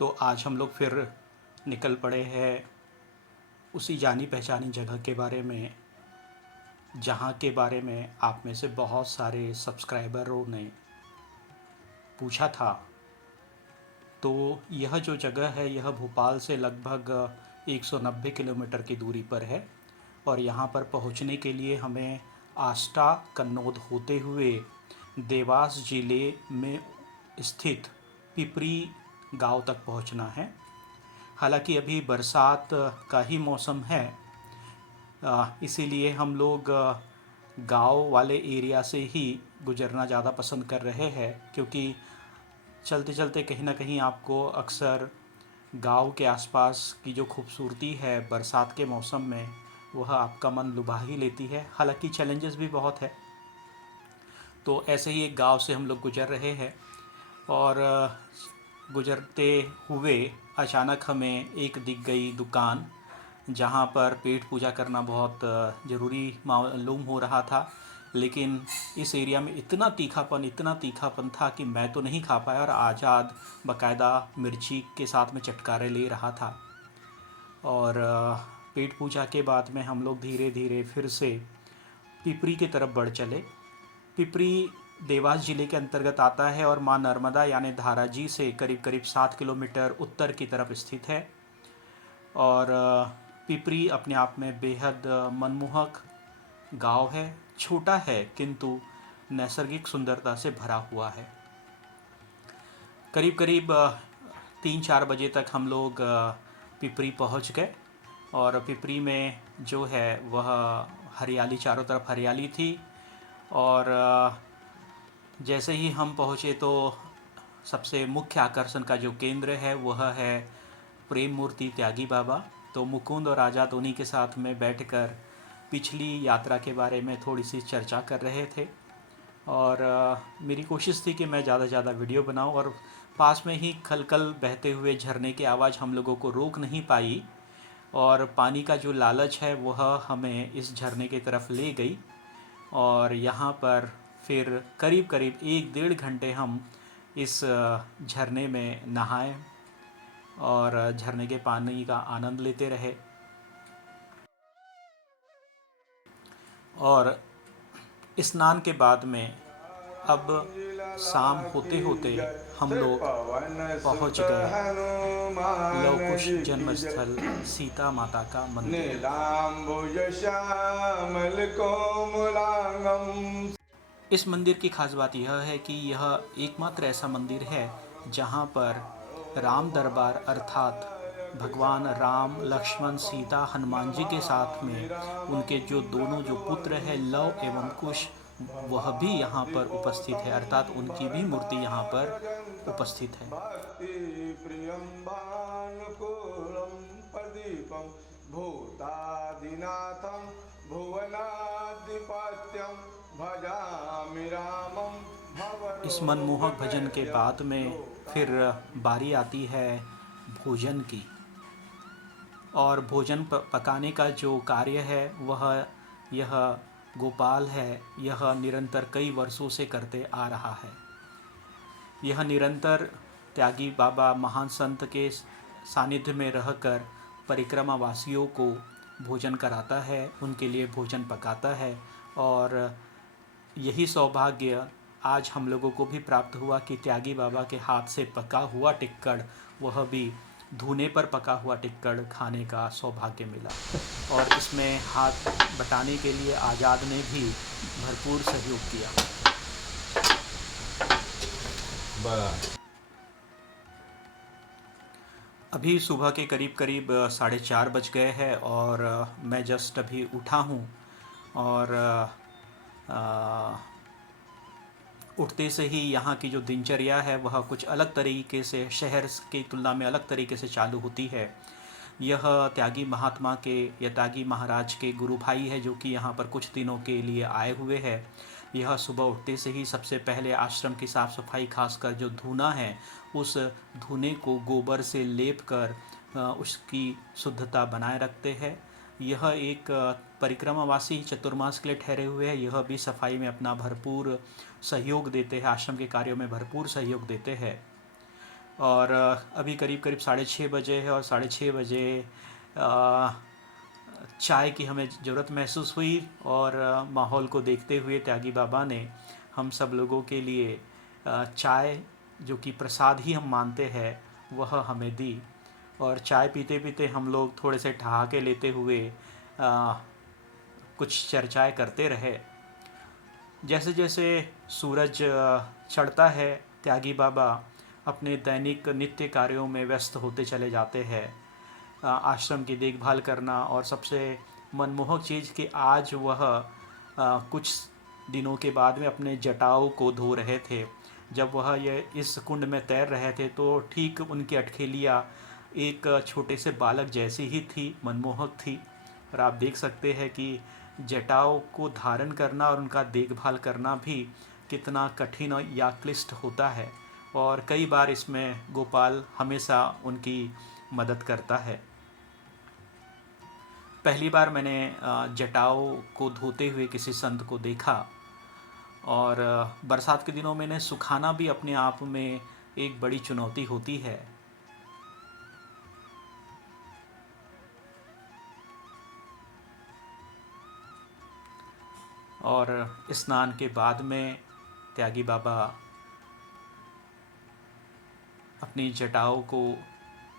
तो आज हम लोग फिर निकल पड़े हैं उसी जानी पहचानी जगह के बारे में, जहाँ के बारे में आप में से बहुत सारे सब्सक्राइबरों ने पूछा था। तो यह जो जगह है यह भोपाल से लगभग 190 किलोमीटर की दूरी पर है और यहाँ पर पहुँचने के लिए हमें आष्टा कन्नौद होते हुए देवास ज़िले में स्थित पिपरी गांव तक पहुँचना है। हालांकि अभी बरसात का ही मौसम है, इसीलिए हम लोग गांव वाले एरिया से ही गुज़रना ज़्यादा पसंद कर रहे हैं, क्योंकि चलते चलते कहीं ना कहीं आपको अक्सर गांव के आसपास की जो खूबसूरती है बरसात के मौसम में वह आपका मन लुभा ही लेती है। हालांकि चैलेंजेस भी बहुत है। तो ऐसे ही एक गांव से हम लोग गुज़र रहे हैं और गुज़रते हुए अचानक हमें एक दिख गई दुकान, जहाँ पर पेट पूजा करना बहुत ज़रूरी मालूम हो रहा था। लेकिन इस एरिया में इतना तीखापन था कि मैं तो नहीं खा पाया और आज़ाद बाकायदा मिर्ची के साथ में चटकारे ले रहा था। और पेट पूजा के बाद में हम लोग धीरे धीरे फिर से पिपरी की तरफ बढ़ चले। पिपरी देवास ज़िले के अंतर्गत आता है और मां नर्मदा यानी धाराजी से करीब करीब 7 किलोमीटर उत्तर की तरफ स्थित है। और पिपरी अपने आप में बेहद मनमोहक गांव है। छोटा है किंतु नैसर्गिक सुंदरता से भरा हुआ है। करीब करीब 3-4 बजे तक हम लोग पिपरी पहुंच गए और पिपरी में जो है वह हरियाली, चारों तरफ हरियाली थी। और जैसे ही हम पहुँचे तो सबसे मुख्य आकर्षण का जो केंद्र है वह है प्रेम मूर्ति त्यागी बाबा। तो मुकुंद और आज़ाद उन्हीं के साथ में बैठकर पिछली यात्रा के बारे में थोड़ी सी चर्चा कर रहे थे और मेरी कोशिश थी कि मैं ज़्यादा से ज़्यादा वीडियो बनाऊं। और पास में ही खलखल बहते हुए झरने की आवाज़ हम लोगों को रोक नहीं पाई और पानी का जो लालच है वह हमें इस झरने की तरफ ले गई। और यहाँ पर फिर करीब करीब 1-1.5 घंटे हम इस झरने में नहाए और झरने के पानी का आनंद लेते रहे। और स्नान के बाद में अब शाम होते होते हम लोग पहुंच गए लव कुश जन्मस्थल सीता माता का मंदिर। इस मंदिर की खास बात यह है कि यह एकमात्र ऐसा मंदिर है जहां पर राम दरबार अर्थात भगवान राम, लक्ष्मण, सीता, हनुमान जी के साथ में उनके जो दोनों जो पुत्र हैं लव एवं कुश, वह भी यहाँ पर उपस्थित है, अर्थात उनकी भी मूर्ति यहाँ पर उपस्थित है। इस मनमोहक भजन के बाद में फिर बारी आती है भोजन की। और भोजन पकाने का जो कार्य है वह यह गोपाल है, यह निरंतर कई वर्षों से करते आ रहा है। यह निरंतर त्यागी बाबा महान संत के सानिध्य में रहकर परिक्रमा वासियों को भोजन कराता है, उनके लिए भोजन पकाता है। और यही सौभाग्य आज हम लोगों को भी प्राप्त हुआ कि त्यागी बाबा के हाथ से पका हुआ टिक्कड़, वह भी धूने पर पका हुआ टिक्कड़ खाने का सौभाग्य मिला। और इसमें हाथ बटाने के लिए आज़ाद ने भी भरपूर सहयोग किया। अभी सुबह के करीब करीब 4:30 बज गए हैं और मैं जस्ट अभी उठा हूँ। और उठते से ही यहाँ की जो दिनचर्या है वह कुछ अलग तरीके से, शहर की तुलना में अलग तरीके से चालू होती है। यह त्यागी महात्मा के या त्यागी महाराज के गुरु भाई है जो कि यहाँ पर कुछ दिनों के लिए आए हुए हैं। यह सुबह उठते से ही सबसे पहले आश्रम की साफ़ सफाई, खासकर जो धूना है उस धूने को गोबर से लेप कर उसकी शुद्धता बनाए रखते हैं। यह एक परिक्रमावासी चतुर्मास के लिए ठहरे हुए हैं, यह भी सफाई में अपना भरपूर सहयोग देते हैं, आश्रम के कार्यों में भरपूर सहयोग देते हैं। और अभी करीब करीब 6:30 बजे है और 6:30 बजे अ, चाय की हमें ज़रूरत महसूस हुई और माहौल को देखते हुए त्यागी बाबा ने हम सब लोगों के लिए चाय, जो कि प्रसाद ही हम मानते हैं, वह हमें दी। और चाय पीते पीते हम लोग थोड़े से ठहाके लेते हुए अ, कुछ चर्चाएं करते रहे। जैसे जैसे सूरज चढ़ता है, त्यागी बाबा अपने दैनिक नित्य कार्यों में व्यस्त होते चले जाते हैं। आश्रम की देखभाल करना, और सबसे मनमोहक चीज़ कि आज वह कुछ दिनों के बाद में अपने जटाओं को धो रहे थे। जब वह ये इस कुंड में तैर रहे थे तो ठीक उनकी अटखेलियाँ एक छोटे से बालक जैसी ही थी, मनमोहक थी। और आप देख सकते हैं कि जटाओं को धारण करना और उनका देखभाल करना भी कितना कठिन और या क्लिष्ट होता है, और कई बार इसमें गोपाल हमेशा उनकी मदद करता है। पहली बार मैंने जटाओं को धोते हुए किसी संत को देखा, और बरसात के दिनों में इन्हें सुखाना भी अपने आप में एक बड़ी चुनौती होती है। और स्नान के बाद में त्यागी बाबा अपनी जटाओं को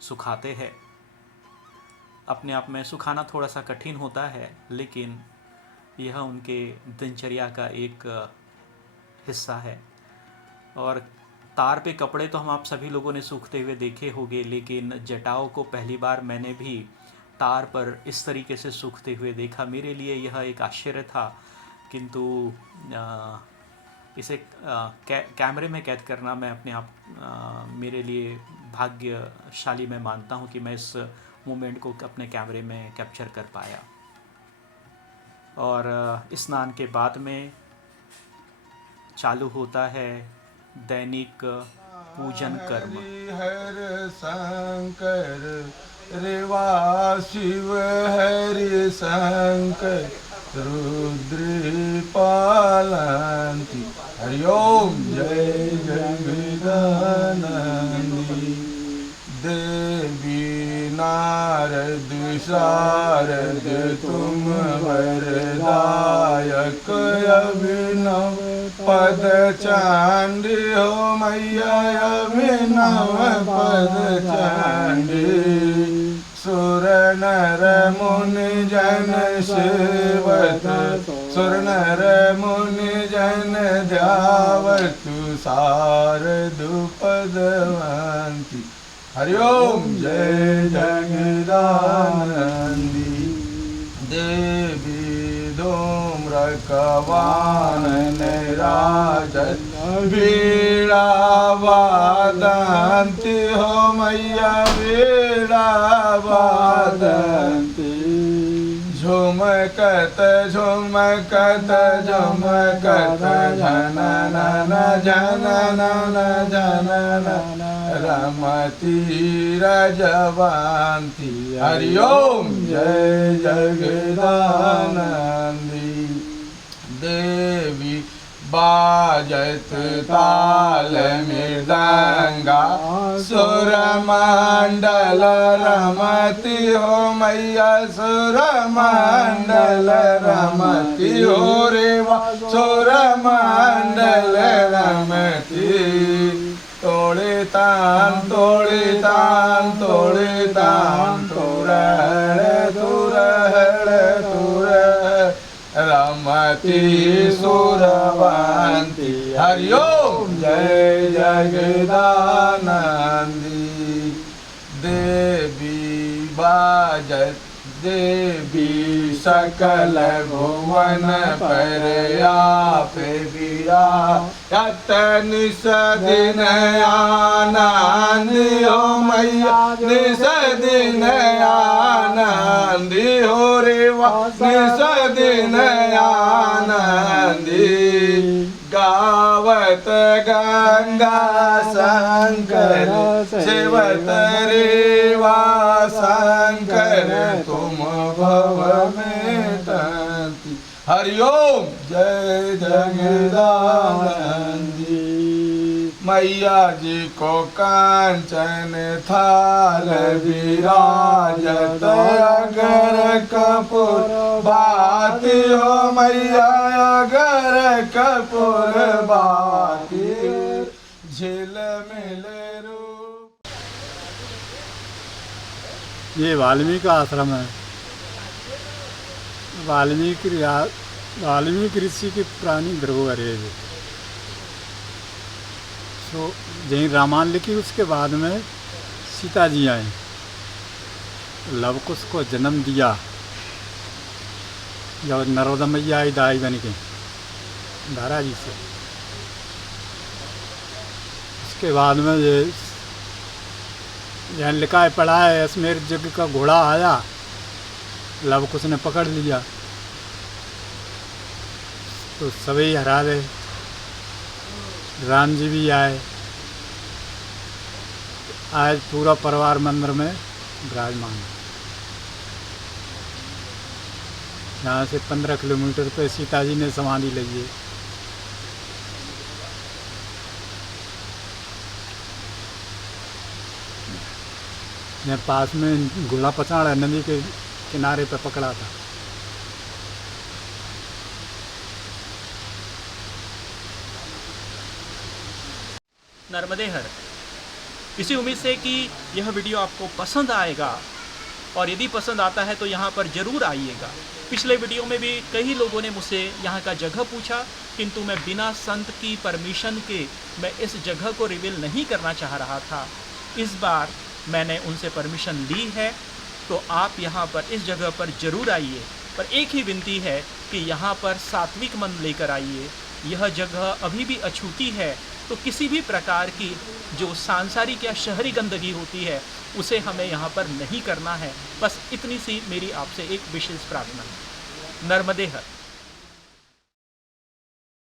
सुखाते हैं। अपने आप में सुखाना थोड़ा सा कठिन होता है, लेकिन यह उनके दिनचर्या का एक हिस्सा है। और तार पे कपड़े तो हम आप सभी लोगों ने सूखते हुए देखे होंगे, लेकिन जटाओं को पहली बार मैंने भी तार पर इस तरीके से सूखते हुए देखा। मेरे लिए यह एक आश्चर्य था, किंतु इसे कैमरे में कैद करना मैं अपने आप मेरे लिए भाग्यशाली मैं मानता हूँ कि मैं इस मोमेंट को अपने कैमरे में कैप्चर कर पाया। और स्नान के बाद में चालू होता है दैनिक पूजन कर्म। हर शंकर रेवा शिव हरि शंकर रुद्र पालंति। हरि ओम जय जगदानंदी। देवी नारद शारद तुम वरदायक अभिनव पद चांडी हो मैया अभिनव पद चांडी। सुर नर मुनि जन सेवत सुर नर मुनि जन ध्यावतु शारदु पदवंती। हरि ओम जय जगदानंदी। देवी धूम्रकवानन राजत वीणा वादंती हो मैया वीणा वादंती। झुमकत झुमकत झुमकत झननन झननन झननन रमती रजवंती। हरि ओम जय जगदानंदी। देवी बाजत ताल मृदंगा सुरमंडल रमती हो मैया सुरमंडल रमती हो रेवा सुरमंडल रमती। तोड़े तान तोड़े तान तोड़े तान तुरहड़ तुरहड़ तुरहड़ रमती सुरवंती। हरि ओम जय जगदानंदी। देवी बाजत देवी सकल भुवन पर आप विराजत निस दिन आनंद हो मैया निस दिन आनंद हो रेवा निस दिन आनंदी। गावत गंगा शंकर सेवत रेवा शंकर तुम भव में तंती। हरि ओम जय जगदानंदी। मैया जी को कांचन थाल विराजत अगर कपूर बाती हो मैया अगर कपूर बाती झिल मिल रूप। ये वाल्मीकि आश्रम है। वाल्मीकि ऋषि की पुरानी धरोहर है ये। तो जहीं रामायण लिखी उसके बाद में सीता जी आए, लव कुश को जन्म दिया जब नर्मदा मैया आई दाई बन के धारा जी से। उसके बाद में ये यहाँ लिखा है पढ़ा है, अश्वमेध यज्ञ का घोड़ा आया, लव कुश ने पकड़ लिया तो सभी हरा गए। राम जी भी आए। आज पूरा परिवार मंदिर में विराजमान है। यहाँ से 15 किलोमीटर पे सीता जी ने समाधि ली है। यहाँ पास में गोला पचाड़ा नदी के किनारे पे पकड़ा था। नर्मदे हर। इसी उम्मीद से कि यह वीडियो आपको पसंद आएगा, और यदि पसंद आता है तो यहाँ पर ज़रूर आइएगा। पिछले वीडियो में भी कई लोगों ने मुझसे यहाँ का जगह पूछा, किंतु मैं बिना संत की परमिशन के मैं इस जगह को रिवील नहीं करना चाह रहा था। इस बार मैंने उनसे परमिशन ली है, तो आप यहाँ पर इस जगह पर ज़रूर आइए। पर एक ही विनती है कि यहाँ पर सात्विक मन लेकर आइए। यह जगह अभी भी अछूती है, तो किसी भी प्रकार की जो सांसारिक या शहरी गंदगी होती है उसे हमें यहाँ पर नहीं करना है। बस इतनी सी मेरी आपसे एक विशेष प्रार्थना है। नर्मदे हर।